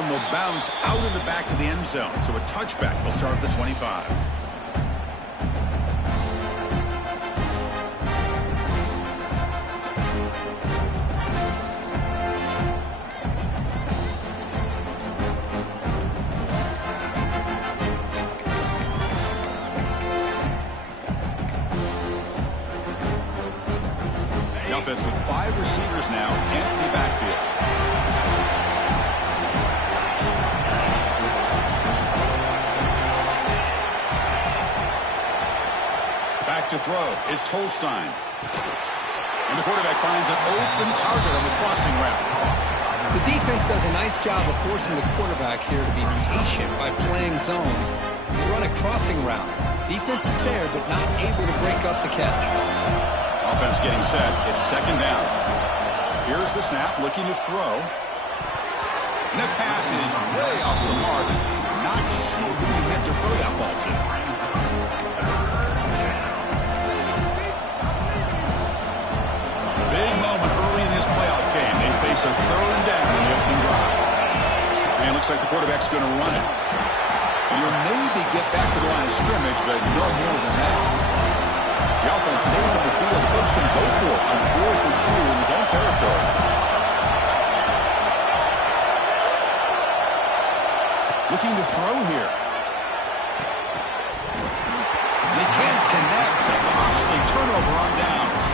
one will bounce out of the back of the end zone. So a touchback will start at the 25. Offense with 5 receivers now, empty backfield. Back to throw. It's Holstein. And the quarterback finds an open target on the crossing route. The defense does a nice job of forcing the quarterback here to be patient by playing zone. They run a crossing route. Defense is there, but not able to break up the catch. Offense getting set. It's second down. Here's the snap, looking to throw. And the pass is way off the mark. Not sure who he meant to throw that ball to. Big moment early in this playoff game. They face a third down in the opening drive. And it looks like the quarterback's going to run it. And you'll maybe get back to the line of scrimmage, but no more than that. The offense stays on the field. The coach is going to go for it on 4th and 2 in his own territory. Looking to throw here. They can't connect. A costly turnover on downs.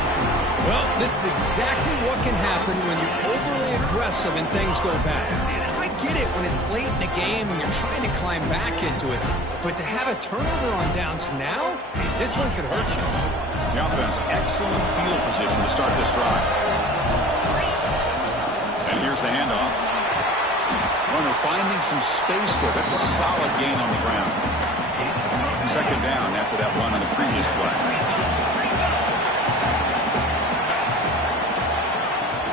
Well, this is exactly what can happen when you're overly aggressive and things go bad. And I get it when it's late in the game and you're trying to climb back into it. But to have a turnover on downs now, this one could hurt you. The offense, excellent field position to start this drive. And here's the handoff. Runner finding some space there. That's a solid gain on the ground. Second down after that run on the previous play.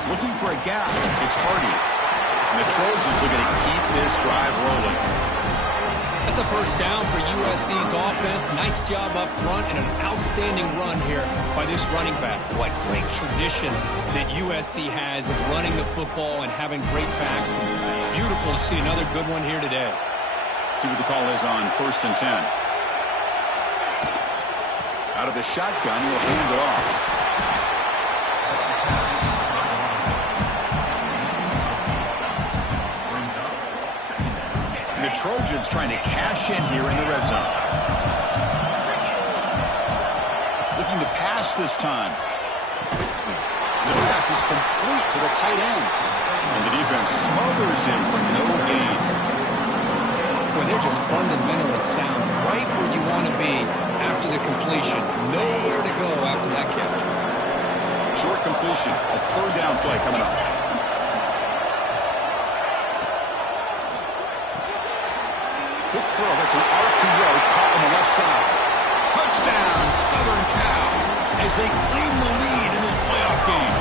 Looking for a gap. It's Hardy. And the Trojans are going to keep this drive rolling. That's a first down for USC's offense. Nice job up front and an outstanding run here by this running back. What great tradition that USC has of running the football and having great backs. And it's beautiful to see another good one here today. See what the call is on 1st and 10. Out of the shotgun, he'll hand it off. The Trojans trying to cash in here in the red zone. Looking to pass this time. The pass is complete to the tight end. And the defense smothers him for no gain. Boy, they're just fundamentally sound. Right where you want to be after the completion. Nowhere to go after that catch. Short completion. A third down play coming up. Quick throw. That's an RPO caught on the left side. Touchdown, Southern Cal, as they claim the lead in this playoff game.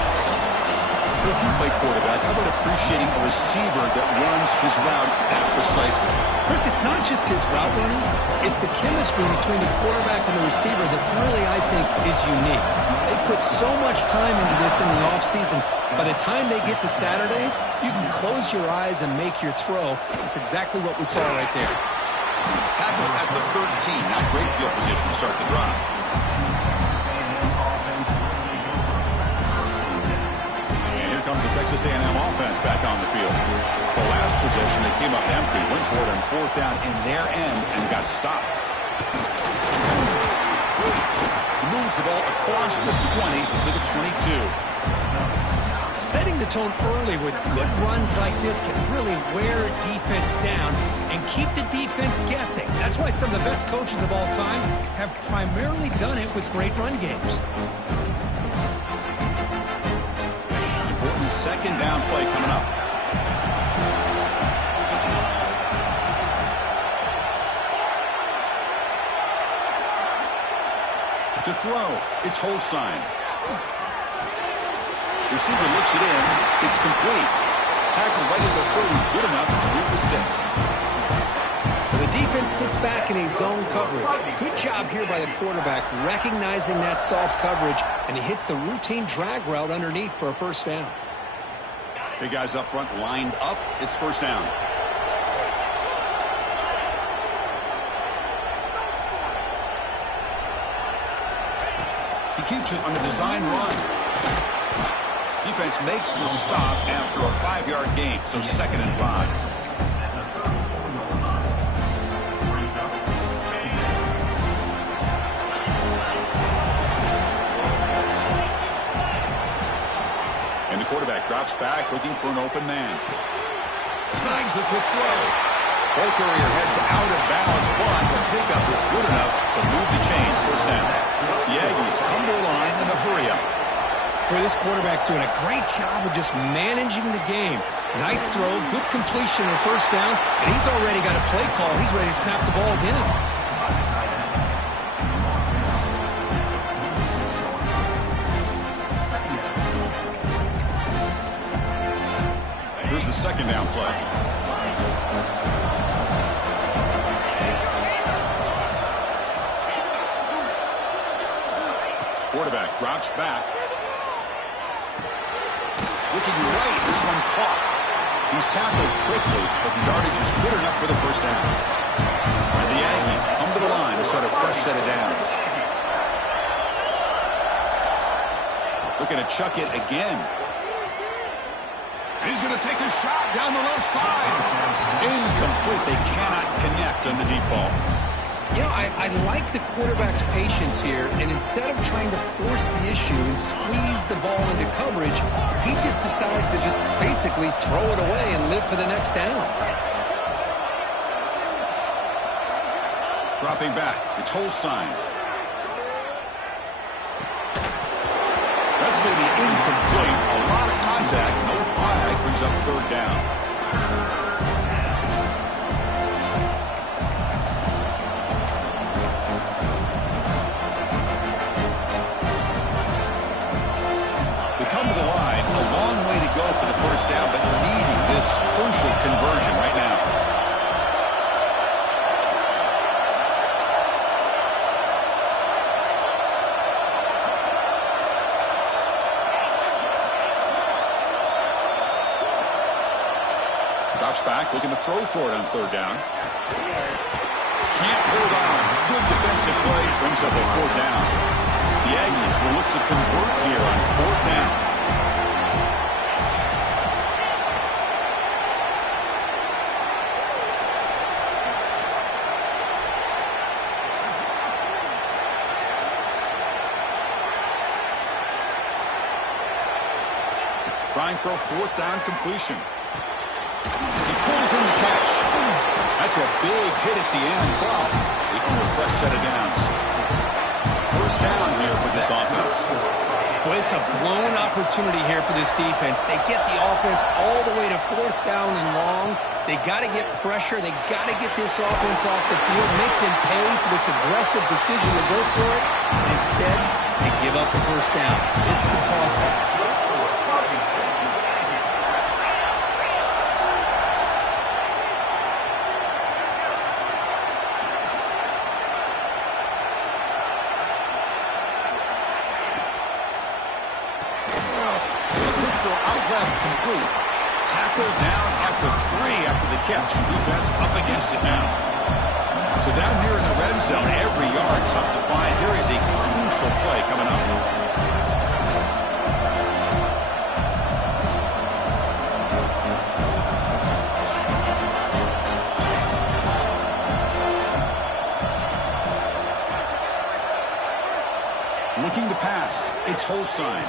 If you play quarterback, how about appreciating a receiver that runs his routes that precisely? Chris, it's not just his route running. It's the chemistry between the quarterback and the receiver that really, I think, is unique. They put so much time into this in the offseason. By the time they get to Saturdays, you can close your eyes and make your throw. That's exactly what we saw right there. Tackle at the 13. Not great field position to start the drive. And here comes the Texas A&M offense back on the field. The last possession, they came up empty, went for it on 4th down in their end and got stopped. He moves the ball across the 20 to the 22. Setting the tone early with good runs like this can really wear a defense down and keep the defense guessing. That's why some of the best coaches of all time have primarily done it with great run games. Important second down play coming up. To throw, it's Holstein. Receiver looks it in. It's complete. Tackle right at the 30. Good enough to move the sticks. The defense sits back in a zone coverage. Good job here by the quarterback recognizing that soft coverage, and he hits the routine drag route underneath for a first down. Big guys up front lined up. It's first down. He keeps it on the design run. Defense makes the stop after a 5-yard gain, so 2nd and 5. And the quarterback drops back, looking for an open man. Snags the quick throw. Ball carrier heads out of bounds, but the pickup is good enough to move the chains. First down. The Aggies come to the line in a hurry up. Well, this quarterback's doing a great job of just managing the game. Nice throw, good completion on first down, and he's already got a play call. He's ready to snap the ball again. Here's the 2nd down play. Quarterback drops back. Looking right, this one caught. He's tackled quickly, but the yardage is good enough for the first down. And the Aggies come to the line to start a fresh set of downs. Looking to chuck it again. And he's going to take a shot down the left side. Incomplete. They cannot connect on the deep ball. You know, I like the quarterback's patience here, and instead of trying to force the issue and squeeze the ball into coverage, he just decides to just basically throw it away and live for the next down. Dropping back, it's Holstein. That's going to be incomplete. A lot of contact, no flag, brings up 3rd down. For the first down, but needing this crucial conversion right now. Drops back, looking to throw for it on 3rd down. Can't hold on. Good defensive play, brings up a 4th down. The Aggies will look to convert here on 4th down. Trying for a 4th down completion. He pulls in the catch. That's a big hit at the end, but they can a fresh set of downs. First down here for this offense. Well, it's a blown opportunity here for this defense. They get the offense all the way to 4th down and long. They got to get pressure. They got to get this offense off the field, make them pay for this aggressive decision to go for it. And instead, they give up the first down. This could cost them. Complete. Tackle down at the 3 after the catch. Defense up against it now. So down here in the red zone, every yard tough to find. Here is a crucial play coming up. Looking to pass. It's Holstein.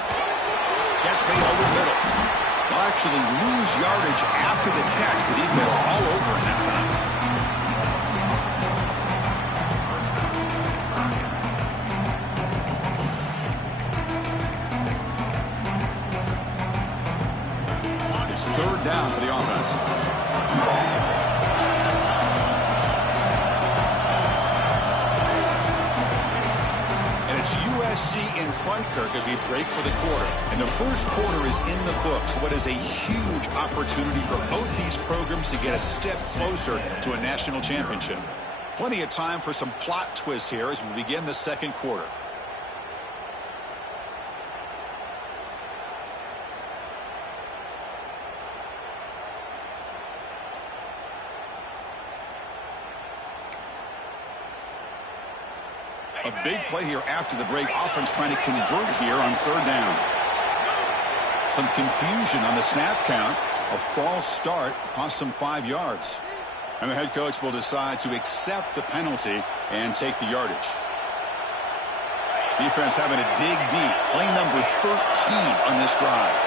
Catch made over the middle. They'll actually lose yardage after the catch. The defense all over in that time. It's 3rd down for the offense. It's USC in front, Kirk, as we break for the quarter. And the first quarter is in the books. What is a huge opportunity for both these programs to get a step closer to a national championship. Plenty of time for some plot twists here as we begin the 2nd quarter. A big play here after the break. Offense trying to convert here on third down. Some confusion on the snap count. A false start cost them 5 yards. And the head coach will decide to accept the penalty and take the yardage. Defense having to dig deep. Play number 13 on this drive.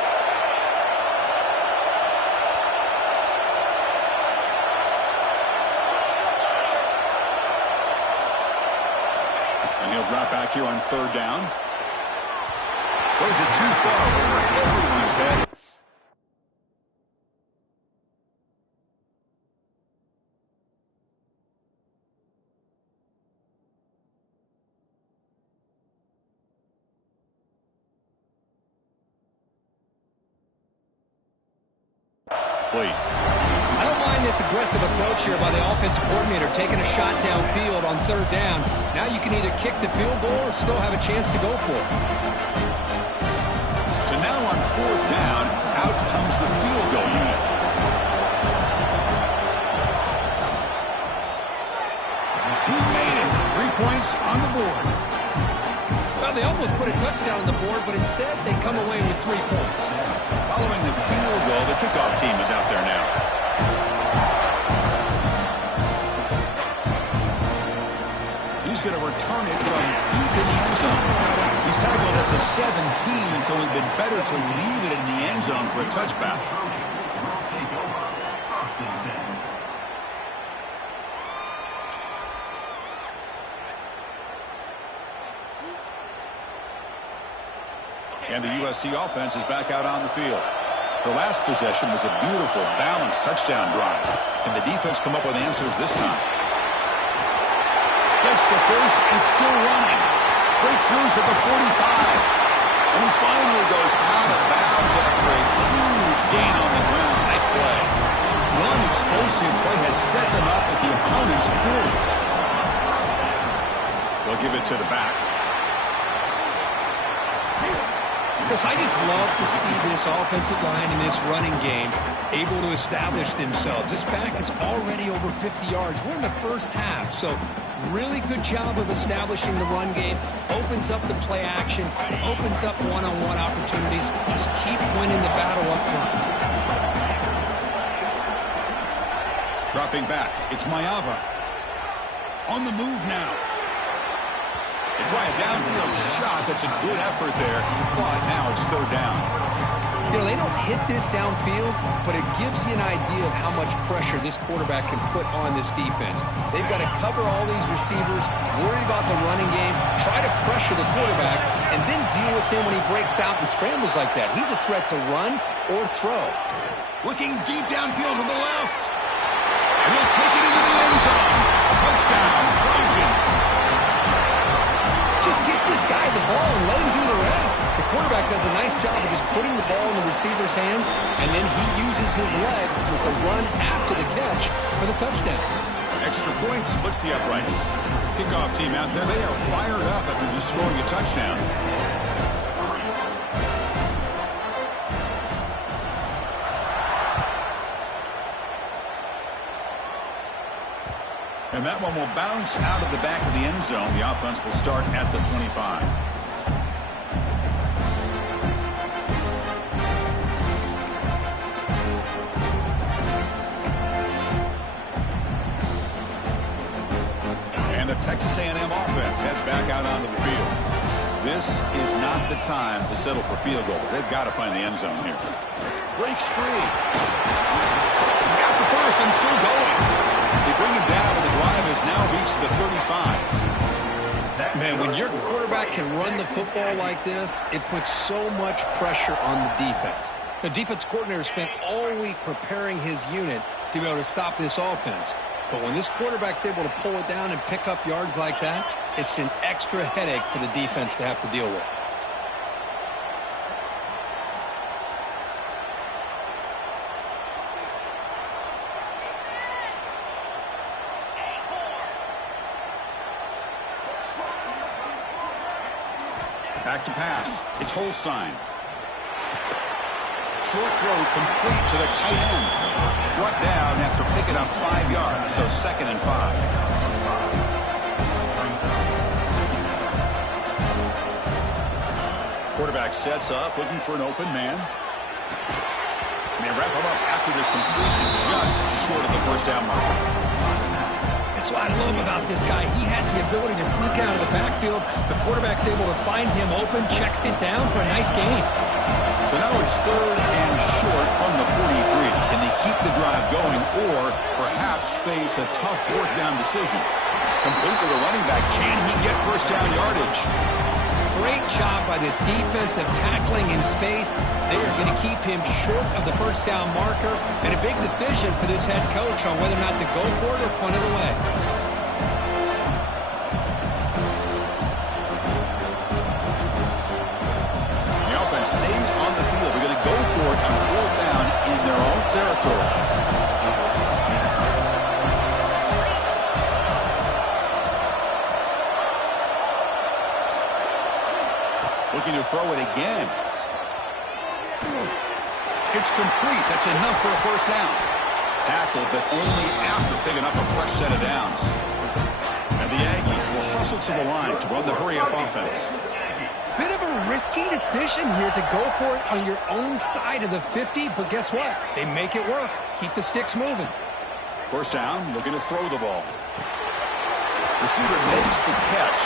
And he'll drop back here on third down. Throws it too far over everyone's head. I don't mind this aggressive approach here by the offensive coordinator, taking a shot downfield on third down. Now you can either kick the field goal or still have a chance to go for it. So now on fourth down, out comes the field goal unit. He made it. 3 points on the board. Well, they almost put a touchdown on the board, but instead they come away with 3 points. Following the field goal, the kickoff team is out there now. He's going to return it from deep in the end zone. He's tackled at the 17, so it would have been better to leave it in the end zone for a touchback. And the USC offense is back out on the field. Their last possession was a beautiful, balanced touchdown drive. Can the defense come up with answers this time? Gets the first, is still running. Breaks loose at the 45. And he finally goes out of bounds after a huge gain on the ground. Nice play. One explosive play has set them up at the opponent's 40. They'll give it to the back. Because I just love to see this offensive line in this running game able to establish themselves. This back is already over 50 yards. We're in the first half, so really good job of establishing the run game. Opens up the play action, opens up one-on-one opportunities. Just keep winning the battle up front. Dropping back, it's Mayava. On the move now. They try a downfield shot. That's a good effort there. But now it's third down. You know, they don't hit this downfield, but it gives you an idea of how much pressure this quarterback can put on this defense. They've got to cover all these receivers, worry about the running game, try to pressure the quarterback, and then deal with him when he breaks out and scrambles like that. He's a threat to run or throw. Looking deep downfield to the left. And he'll take it into the end zone. Touchdown, Trojans. Just get this guy the ball and let him do the rest. The quarterback does a nice job of just putting the ball in the receiver's hands, and then he uses his legs with the run after the catch for the touchdown. Extra point splits the uprights. Kickoff team out there, they are fired up after just scoring a touchdown. And that one will bounce out of the back of the end zone. The offense will start at the 25. And the Texas A&M offense heads back out onto the field. This is not the time to settle for field goals. They've got to find the end zone here. Breaks free. He's got the first and still going. They bring him down, and the drive has now reached the 35. Man, when your quarterback can run the football like this, it puts so much pressure on the defense. The defense coordinator spent all week preparing his unit to be able to stop this offense. But when this quarterback's able to pull it down and pick up yards like that, it's an extra headache for the defense to have to deal with. Back to pass. It's Holstein. Short throw complete to the tight end. Brought down after picking up 5 yards, so 2nd and 5. Quarterback sets up, looking for an open man. They wrap him up after the completion, just short of the first down mark. That's what I love about this guy. He has the ability to sneak out of the backfield. The quarterback's able to find him open, checks it down for a nice gain. So now it's 3rd and short from the 43. Can they keep the drive going or perhaps face a tough 4th down decision? Complete to the running back. Can he get first down yardage? Great job by this defensive tackling in space. They are going to keep him short of the first down marker, and a big decision for this head coach on whether or not to go for it or punt it away. The offense stays on the field. They're going to go for it on 4th down in their own territory. Looking to throw it again. It's complete. That's enough for a first down. Tackled, but only after picking up a fresh set of downs. And the Aggies will hustle to the line to run the hurry-up offense. Bit of a risky decision here to go for it on your own side of the 50, but guess what? They make it work. Keep the sticks moving. First down, looking to throw the ball. Receiver makes the catch.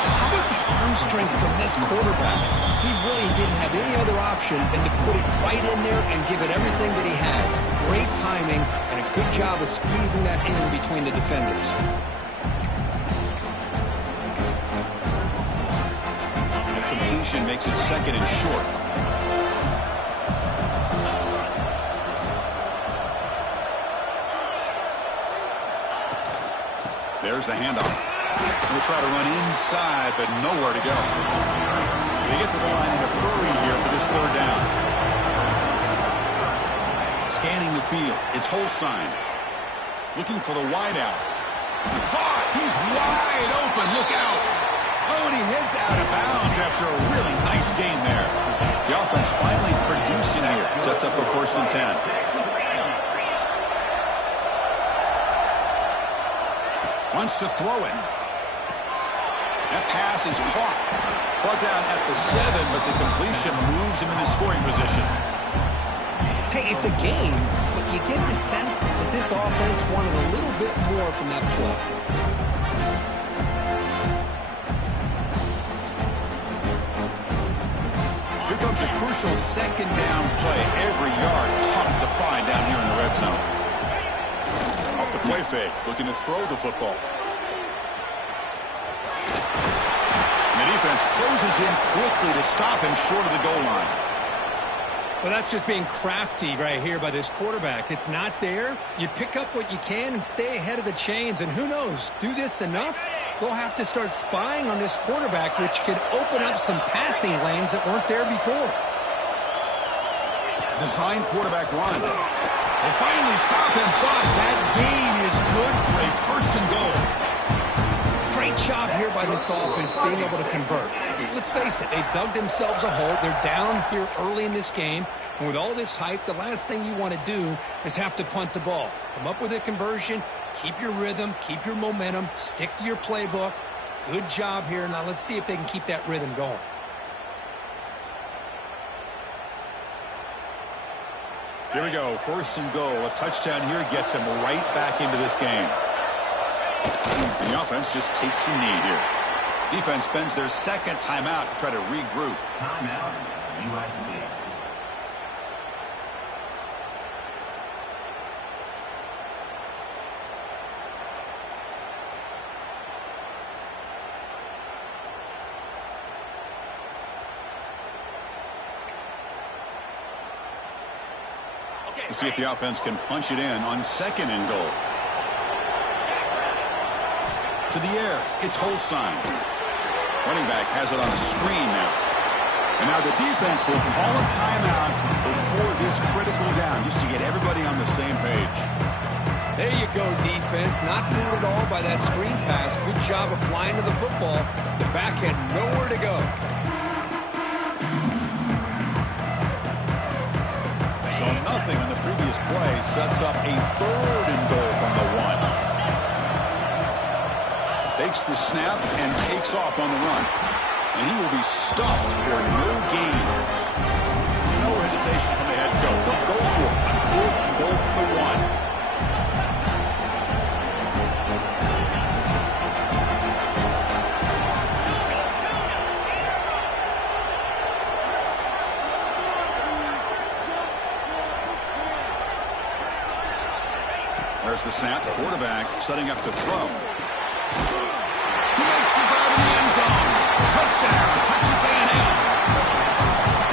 How about the arm strength from this quarterback? He really didn't have any other option than to put it right in there and give it everything that he had. Great timing and a good job of squeezing that in between the defenders. The completion makes it 2nd and short. There's the handoff. We'll try to run inside, but nowhere to go. They get to the line in a hurry here for this 3rd down. Scanning the field, it's Holstein. Looking for the wideout. Caught! He's wide open, look out! Oh, and he heads out of bounds after a really nice gain there. The offense finally producing here. Sets up a 1st and 10. Wants to throw it. That pass is caught. Brought down at the 7, but the completion moves him into scoring position. Hey, it's a game, but you get the sense that this offense wanted a little bit more from that play. Here comes a crucial 2nd down play. Every yard tough to find down here in the red zone. Off the play fake, looking to throw the football. The defense closes in quickly to stop him short of the goal line. Well, that's just being crafty right here by this quarterback. It's not there. You pick up what you can and stay ahead of the chains. And who knows, do this enough, they'll have to start spying on this quarterback, which could open up some passing lanes that weren't there before. Design quarterback run. They finally stop him, but that gain is good for a 1st and goal. Great job here by this offense being able to convert. Let's face it, they've dug themselves a hole. They're down here early in this game. And with all this hype, the last thing you want to do is have to punt the ball. Come up with a conversion, keep your rhythm, keep your momentum, stick to your playbook. Good job here. Now let's see if they can keep that rhythm going. Here we go, 1st and goal. A touchdown here gets him right back into this game. And the offense just takes a knee here. Defense spends their 2nd timeout to try to regroup. Timeout, USC. We'll see if the offense can punch it in on 2nd and goal. To the air, it's Holstein. Running back has it on a screen now. And now the defense will call a timeout before this critical down, just to get everybody on the same page. There you go, defense. Not fooled at all by that screen pass. Good job of flying to the football. The back had nowhere to go. So nothing on the previous play sets up a 3rd and goal from the 1. Takes the snap and takes off on the run. and he will be stuffed for no gain. No hesitation from the head coach. He'll go for it on 4th and goal from the 1. There's the snap. Quarterback setting up to throw. He makes the grab in the end zone. Touchdown, Texas A&M.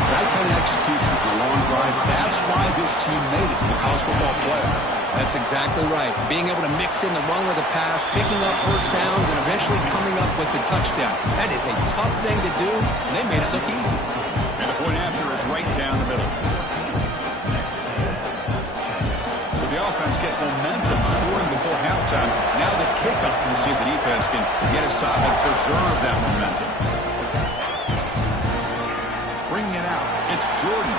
That kind of execution for a long drive, that's why this team made it to the college football playoff. That's exactly right. Being able to mix in the run with the pass, picking up first downs, and eventually coming up with the touchdown. That is a tough thing to do, and they made it look easy. And the point after is right down the middle. The offense gets momentum, scoring before halftime. Now the kickoff. We'll see if the defense can get its top and preserve that momentum. Bringing it out. It's Jordan.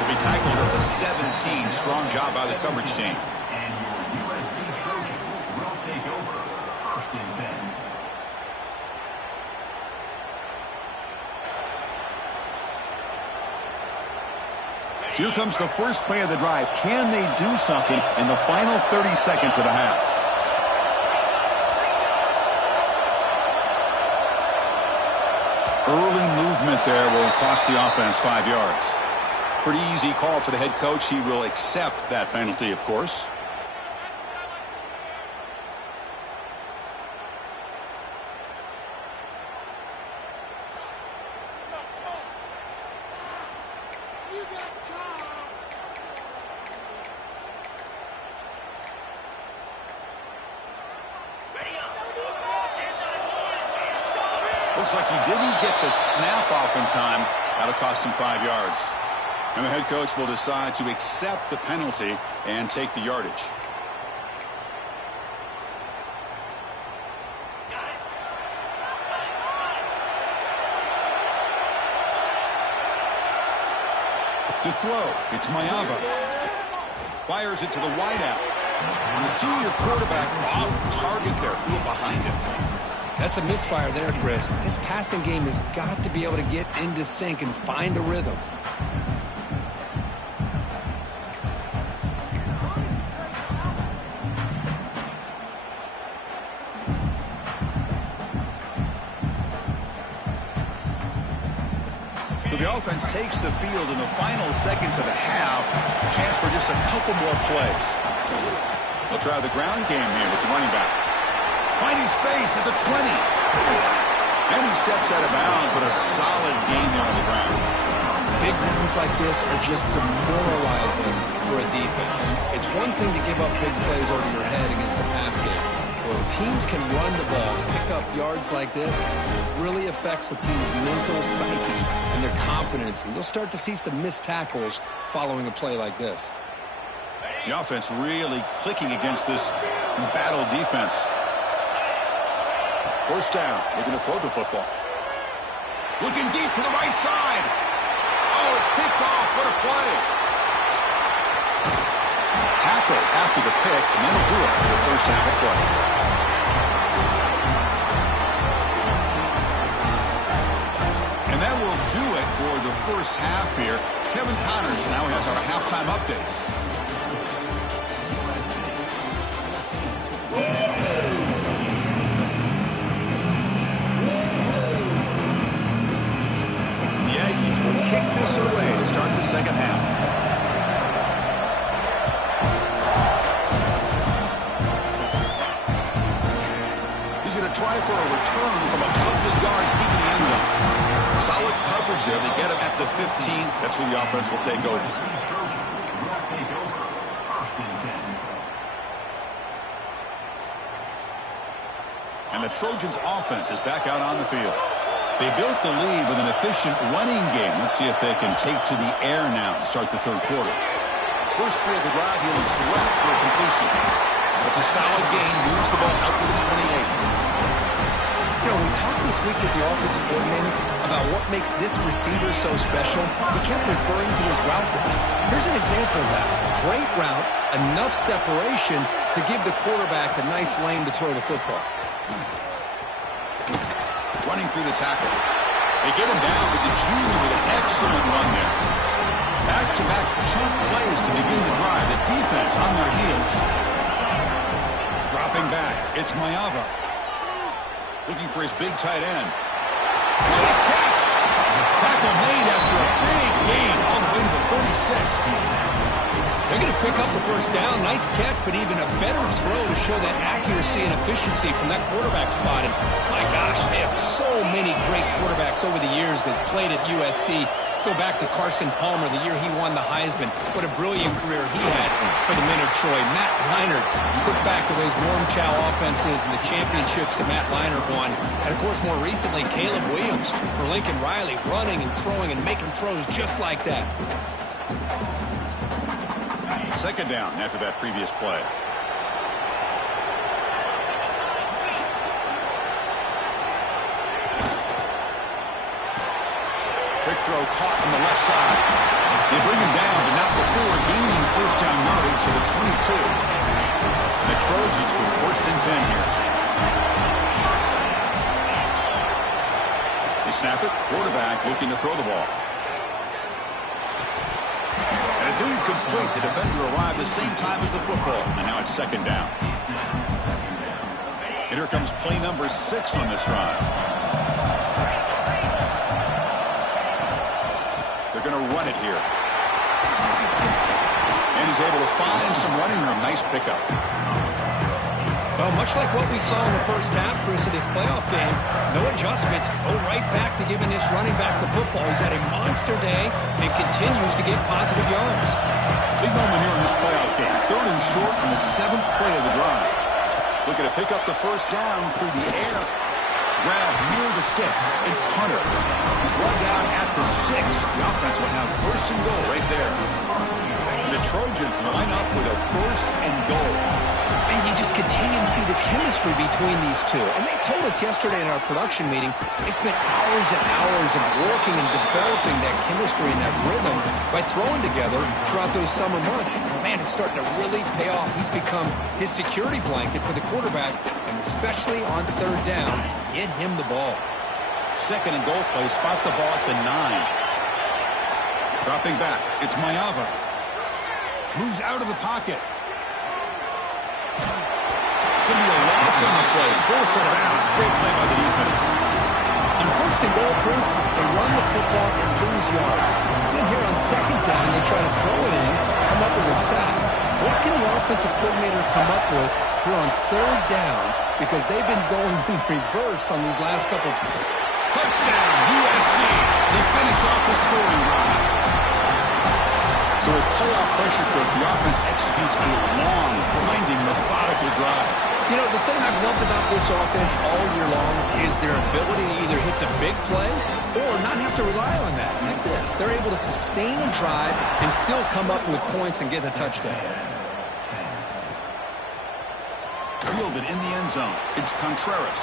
Will be tackled at the 17. Strong job by the coverage team. And your USC Trojans will take over 1st and 10. Here comes the first play of the drive. Can they do something in the final 30 seconds of the half? Early movement there will cost the offense 5 yards. Pretty easy call for the head coach. He will accept that penalty, of course. Looks like he didn't get the snap off in time. That'll cost him 5 yards. And the head coach will decide to accept the penalty and take the yardage. To throw, it's Mayava. Fires it to the wideout. And the senior quarterback off target there, threw it behind him. That's a misfire there, Chris. This passing game has got to be able to get into sync and find a rhythm. So the offense takes the field in the final seconds of the half. Chance for just a couple more plays. They'll try the ground game here with the running back. Finding space at the 20. And he steps out of bounds, but a solid gain there on the ground. Big runs like this are just demoralizing for a defense. It's one thing to give up big plays over your head against the pass game. When teams can run the ball, pick up yards like this, it really affects the team's mental psyche and their confidence. And you'll start to see some missed tackles following a play like this. The offense really clicking against this battle defense. First down, looking to throw the football. Looking deep to the right side. Oh, it's picked off. What a play. Tackle after the pick, and that'll do it for the first half of play. And that will do it for the first half here. Kevin Connors now has our halftime update. Kick this away to start the second half. He's going to try for a return from a couple of yards deep in the end zone. Solid coverage there. They get him at the 15. That's where the offense will take over. And the Trojans' offense is back out on the field. They built the lead with an efficient running game. Let's see if they can take to the air now to start the third quarter. First play of the drive, he looks left for a completion. It's a solid gain, moves the ball out to the 28. You know, we talked this week with the offensive coordinator about what makes this receiver so special. He kept referring to his route running. Here's an example of that. Great route, enough separation to give the quarterback a nice lane to throw the football. running through the tackle. They get him down, but the junior with an excellent run there. Back-to-back chunk plays to begin the drive. The defense on their heels. Dropping back, it's Mayava. Looking for his big tight end. What a catch! Tackle made after a big gain all the way to the 36. They're going to pick up a first down. Nice catch, but even a better throw to show that accuracy and efficiency from that quarterback spot. And my gosh, they have so many great quarterbacks over the years that played at USC. Go back to Carson Palmer, the year he won the Heisman. What a brilliant career he had for the men of Troy. Matt Leinart, look back to those Norm Chow offenses and the championships that Matt Leinart won. And, of course, more recently, Caleb Williams for Lincoln Riley, running and throwing and making throws just like that. Second down after that previous play. Quick throw caught on the left side. They bring him down, but not before gaining first down yardage to the 22. The Trojans with first and 10 here. They snap it. Quarterback looking to throw the ball. And it's incomplete. The defender arrived the same time as the football. And now it's second down. And here comes play number 6 on this drive. They're going to run it here. And he's able to find some running room. Nice pickup. Well, much like what we saw in the first half, Chris, of this playoff game, no adjustments. Go right back to giving this running back the football. He's had a monster day and continues to get positive yards. Big moment here in this playoff game. Third and short on the 7th play of the drive. Looking to pick up the first down through the air. Grab near the sticks. It's Hunter. He's run down at the 6. The offense will have first and goal right there. The Trojans line up with a first and goal. And you just continue to see the chemistry between these two. And they told us yesterday in our production meeting, they spent hours and hours of working and developing that chemistry and that rhythm by throwing together throughout those summer months. And man, it's starting to really pay off. He's become his security blanket for the quarterback, and especially on third down, get him the ball. Second and goal play, spot the ball at the 9. Dropping back, it's Mayava. Moves out of the pocket. It's going to be a loss on the play. Force out of bounds. Great play by the defense. On first and goal, Chris, they run the football and lose yards. Then here on second down, they try to throw it in, come up with a sack. What can the offensive coordinator come up with here on third down? Because they've been going in reverse on these last couple. Touchdown, USC. They finish off the scoring drive. So with playoff pressure cook, the offense executes a long, grinding, methodical drive. You know, the thing I've loved about this offense all year long is their ability to either hit the big play or not have to rely on that. Like this, they're able to sustain a drive and still come up with points and get a touchdown. Fielded in the end zone. It's Contreras.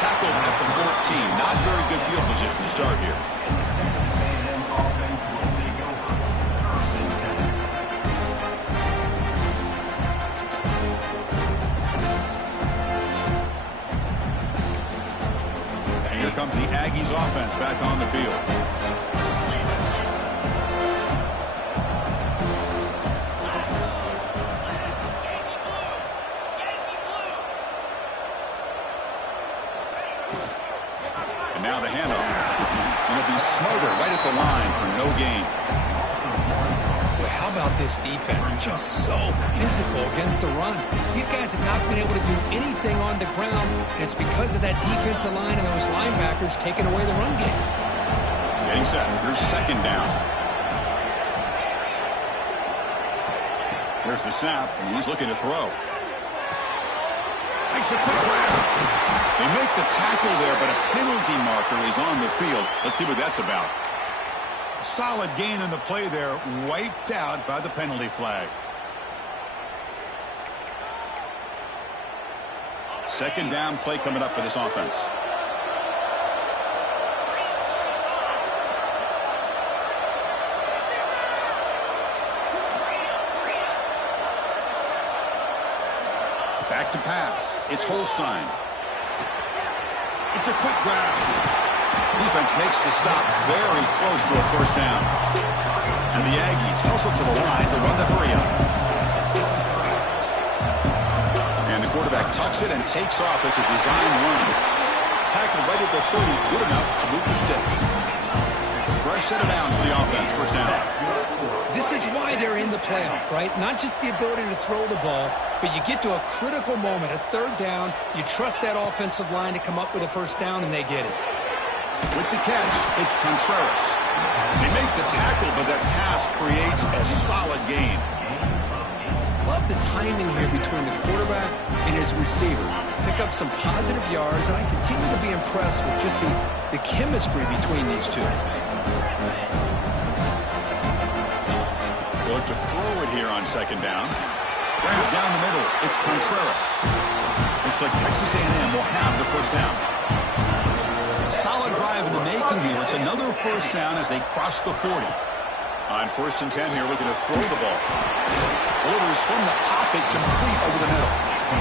Tackled at the 14. Not very good field position to start here. Comes the Aggies offense back on the field. And now the handoff. And it'll be Smother right at the line for no gain. Boy, how about this defense? Just so physical against the run. These guys have not been able to do anything on the ground, and it's because of that defensive line and those linebackers taking away the run game. Getting set. Here's second down. Here's the snap, and he's looking to throw. Makes a quick grab. They make the tackle there, but a penalty marker is on the field. Let's see what that's about. Solid gain in the play there, wiped out by the penalty flag. Second down play coming up for this offense. Back to pass. It's Holstein. It's a quick grab. Defense makes the stop very close to a first down. And the Aggies hustle to the line to run the hurry up. And the quarterback tucks it and takes off as a design run. Tackled right at the 30, good enough to move the sticks. Fresh set of downs for the offense, first down. This is why they're in the playoff, right? Not just the ability to throw the ball, but you get to a critical moment, a third down, you trust that offensive line to come up with a first down, and they get it. With the catch, it's Contreras. They make the tackle, but that pass creates a solid gain. Love the timing here between the quarterback and his receiver. Pick up some positive yards, and I continue to be impressed with just the chemistry between these two. They look to throw it here on second down. Right down the middle, it's Contreras. Looks like Texas A&M will have the first down. A solid drive in the making here. It's another first down as they cross the 40. On 1st and 10 here, looking to throw the ball. Delivers from the pocket, complete over the middle.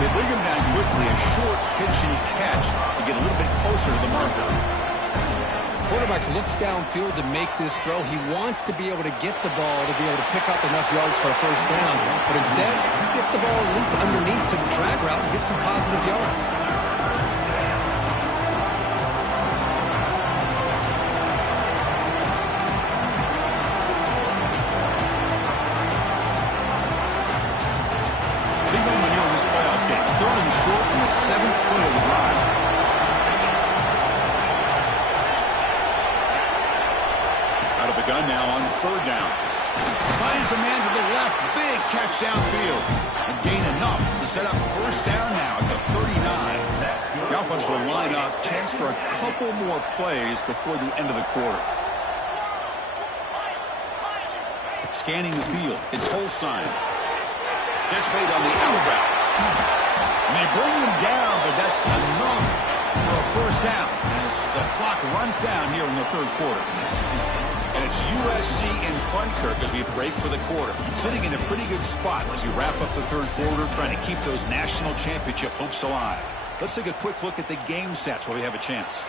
They bring him down quickly, a short pitch and catch to get a little bit closer to the marker. Quarterback looks downfield to make this throw. He wants to be able to get the ball to be able to pick up enough yards for a first down. But instead, he gets the ball at least underneath to the drag route and gets some positive yards. Big moment here in this playoff game. 3rd and short in the 7th play of the drive. Out of the gun now on 3rd down. Finds a man to the left. Big catch downfield. And gain enough to set up first down now at the 39. The offense will line up. Chance for a couple more plays before the end of the quarter. Scanning the field. It's Holstein. Catch made on the out route. And they bring him down, but that's enough for a first down as the clock runs down here in the 3rd quarter. And it's USC in front, Kirk, as we break for the quarter. Sitting in a pretty good spot as we wrap up the 3rd quarter, trying to keep those national championship hopes alive. Let's take a quick look at the game sets while we have a chance.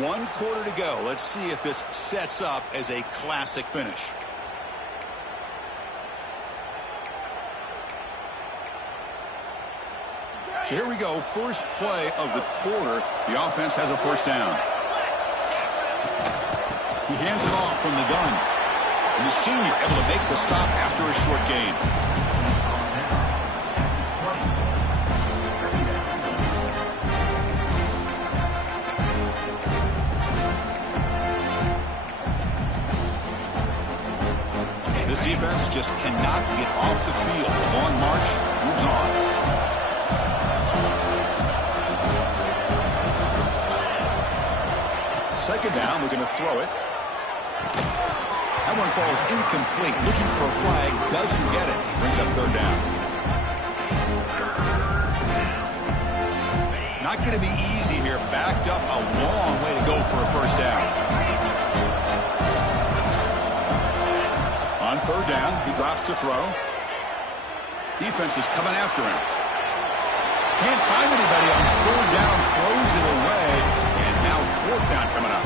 1 quarter to go. Let's see if this sets up as a classic finish. So here we go, first play of the quarter. The offense has a first down. He hands it off from the gun. And the senior able to make the stop after a short gain. This defense just cannot get off the field. The long march moves on. Second down, we're going to throw it. That one falls incomplete. Looking for a flag, doesn't get it. Brings up 3rd down. Not going to be easy here. Backed up a long way to go for a first down. On 3rd down, he drops to throw. Defense is coming after him. Can't find anybody on 3rd down, throws it away. And now 4th down coming up.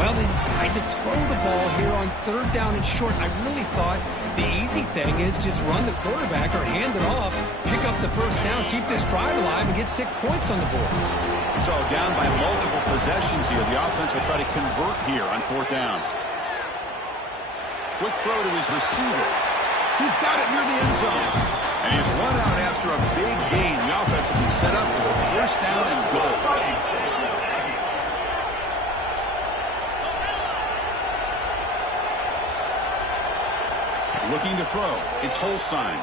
Well, they decide to throw the ball here on 3rd down and short. I really thought the easy thing is just run the quarterback or hand it off, pick up the first down, keep this drive alive, and get 6 points on the board. So down by multiple possessions here. The offense will try to convert here on 4th down. Quick throw to his receiver. He's got it near the end zone. And he's run out after a big gain. The offense will be set up for a first down and goal. Looking to throw. It's Holstein.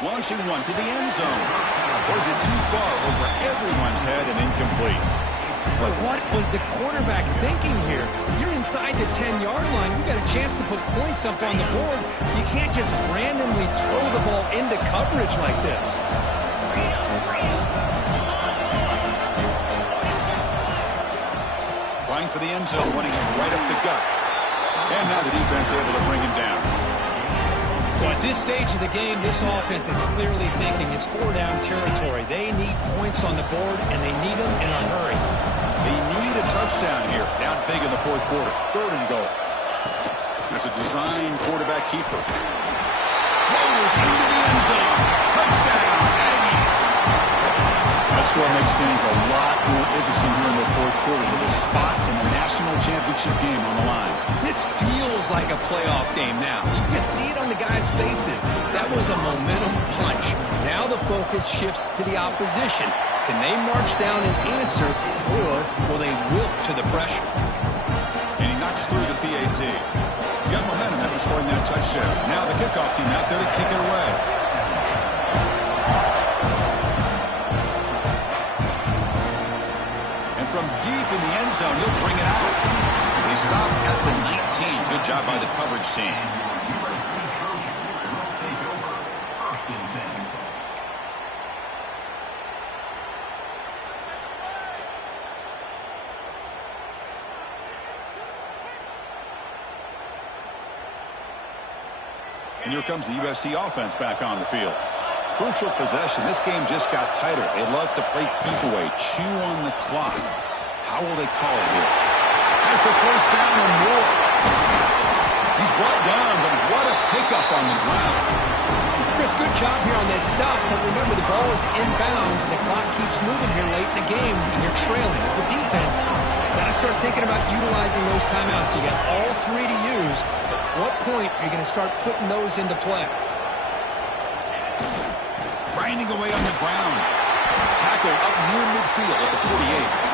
Launching one to the end zone. Or is it too far over everyone's head and incomplete? Boy, what was the quarterback thinking here? You're inside the 10-yard line. You got a chance to put points up on the board. You can't just randomly throw the ball into coverage like this. Going for the end zone, running right up the gut. And now the defense able to bring him down. Well, at this stage of the game, this offense is clearly thinking it's 4-down territory. They need points on the board, and they need them in a hurry. out big in the fourth quarter. 3rd and goal. That's a design quarterback keeper. Rolls into the end zone. Touchdown, Aggies. That score makes things a lot more interesting here in the fourth quarter with a spot in the national championship game on the line. This feels like a playoff game now. You can see it on the guys' faces. That was a momentum punch. Now the focus shifts to the opposition. Can they march down and answer, or will they wilt to the pressure? And he knocks through the PAT. You got momentum after scoring that touchdown. Now the kickoff team out there to kick it away. And from deep in the end zone, he'll bring it out. They stop at the 19. Good job by the coverage team. And here comes the USC offense back on the field. Crucial possession. This game just got tighter. They love to play keep away, chew on the clock. How will they call it here? Has the first down and more. He's brought down, but what a pickup on the ground. Chris, good job here on that stop, but remember the ball is inbounds and the clock keeps moving here late in the game and you're trailing. As a defense, got to start thinking about utilizing those timeouts. You got all 3 to use. At what point are you going to start putting those into play? Grinding away on the ground. Tackle up near midfield at the 48.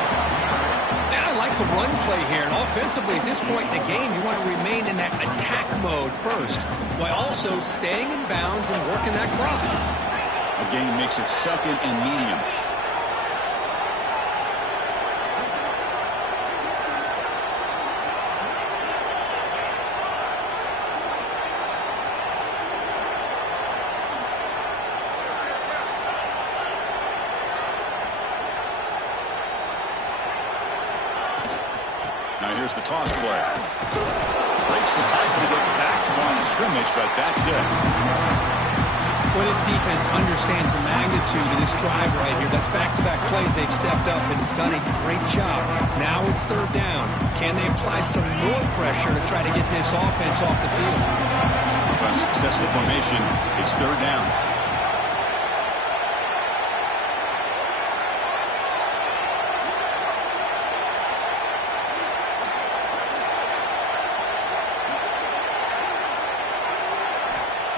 And I like the run play here. And offensively, at this point in the game, you want to remain in that attack mode first, while also staying in bounds and working that clock. A game makes it 2nd and medium. Now here's the toss play. Breaks the tackle to get back to the line of scrimmage, but that's it. Well, this defense understands the magnitude of this drive right here. That's back-to-back plays. They've stepped up and done a great job. Now it's 3rd down. Can they apply some more pressure to try to get this offense off the field? Offense sets the formation. It's 3rd down.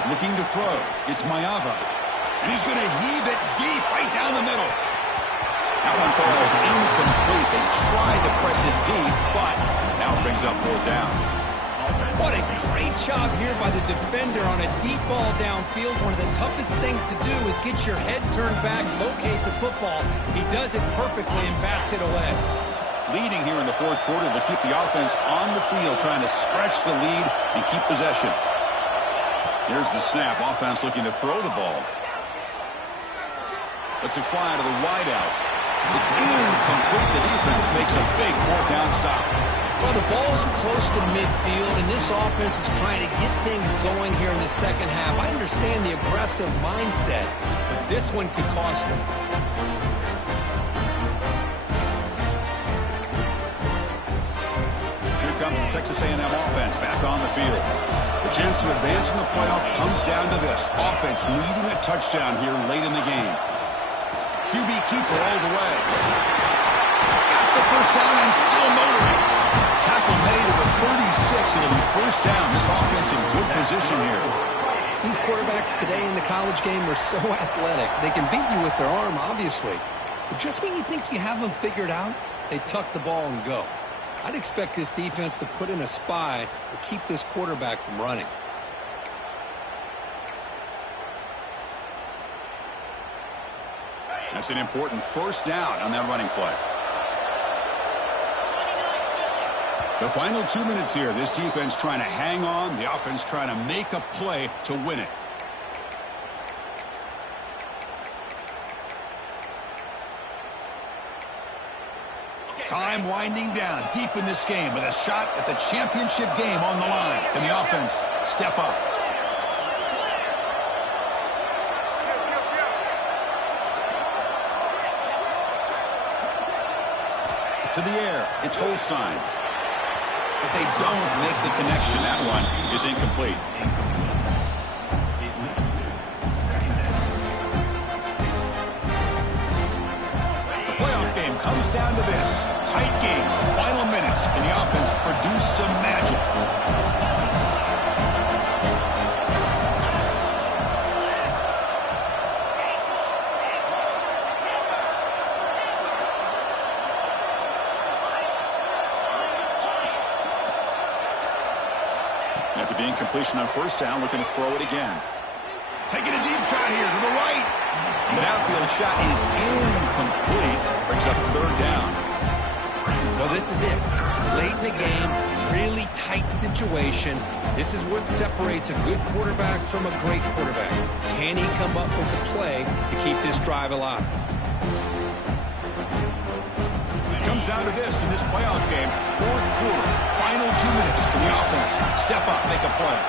Looking to throw. It's Mayava. And he's going to heave it deep right down the middle. That one falls incomplete. They tried to press it deep, but now it brings up 4th down. What a great job here by the defender on a deep ball downfield. One of the toughest things to do is get your head turned back, locate the football. He does it perfectly and bats it away. Leading here in the fourth quarter, they'll keep the offense on the field, trying to stretch the lead and keep possession. Here's the snap. Offense looking to throw the ball. Lets it fly to the wideout. It's incomplete. The defense makes a big 4th down stop. Well, the ball's close to midfield, and this offense is trying to get things going here in the second half. I understand the aggressive mindset, but this one could cost them. Here comes the Texas A&M offense back on the field. The chance to advance in the playoff comes down to this. Offense needing a touchdown here late in the game. QB keeper all the way. Got the first down and still motoring. Tackle made at the 36. It'll be 1st down. This offense in good position here. These quarterbacks today in the college game are so athletic. They can beat you with their arm, obviously. But just when you think you have them figured out, they tuck the ball and go. I'd expect this defense to put in a spy to keep this quarterback from running. That's an important 1st down on that running play. The final 2 minutes here. This defense trying to hang on. The offense trying to make a play to win it. Time winding down deep in this game with a shot at the championship game on the line. Can the offense step up? To the air. It's Holstein. but they don't make the connection. That one is incomplete. The playoff game comes down to this. Tight game. Final minutes. Can the offense produce some magic? After the incompletion on first down, looking to throw it again. Taking a deep shot here to the right. The outfield shot is incomplete. Brings up third down. Well, this is it. Late in the game, really tight situation. This is what separates a good quarterback from a great quarterback. Can he come up with the play to keep this drive alive? Comes down to this in this playoff game. Fourth quarter, final 2 minutes. Can the offense step up, make a play?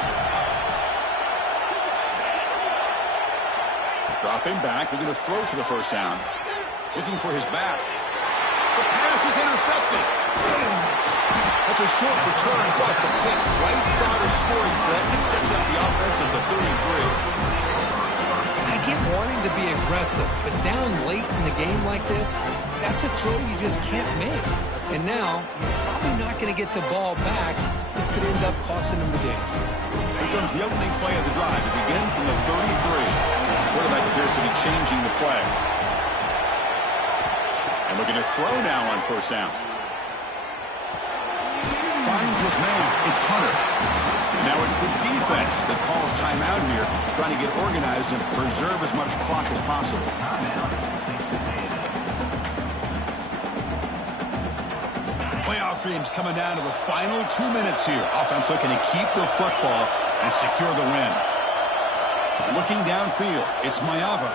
Dropping back, looking to throw for the first down. Looking for his back. The pass is intercepted. That's a short return, but the pick right side of scoring threat and sets up the offense at the 33. I get wanting to be aggressive, but down late in the game like this, that's a throw you just can't make. And now, you're probably not going to get the ball back. This could end up costing them the game. Here comes the opening play of the drive to begin from the 33. Quarterback appears to be changing the play. And looking to throw now on first down. Finds his man. It's Hunter. Now it's the defense that calls timeout here, trying to get organized and preserve as much clock as possible. Playoff dreams coming down to the final 2 minutes here. Offense looking to keep the football and secure the win. Looking downfield, it's Mayava.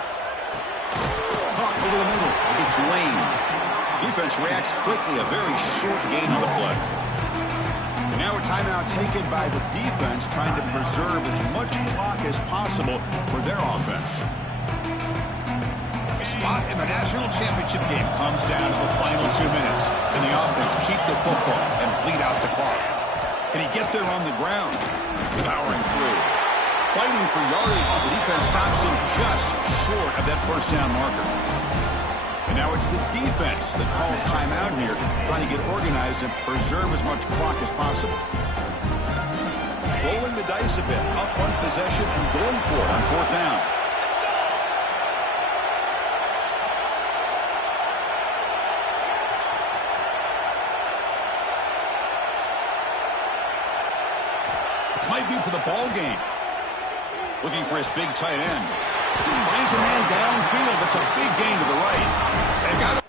Caught over the middle, it's Lane. Defense reacts quickly, a very short gain on the play. Now a timeout taken by the defense, trying to preserve as much clock as possible for their offense. A spot in the national championship game comes down to the final 2 minutes. Can the offense keep the football and bleed out the clock? Can he get there on the ground? Powering through. Fighting for yardage, but the defense stops him just short of that first down marker. And now it's the defense that calls timeout here, trying to get organized and preserve as much clock as possible. Rolling the dice a bit, up on possession and going for it on fourth down. This might be for the ball game. Looking for his big tight end. Finds a man downfield. That's a big gain to the right. They've got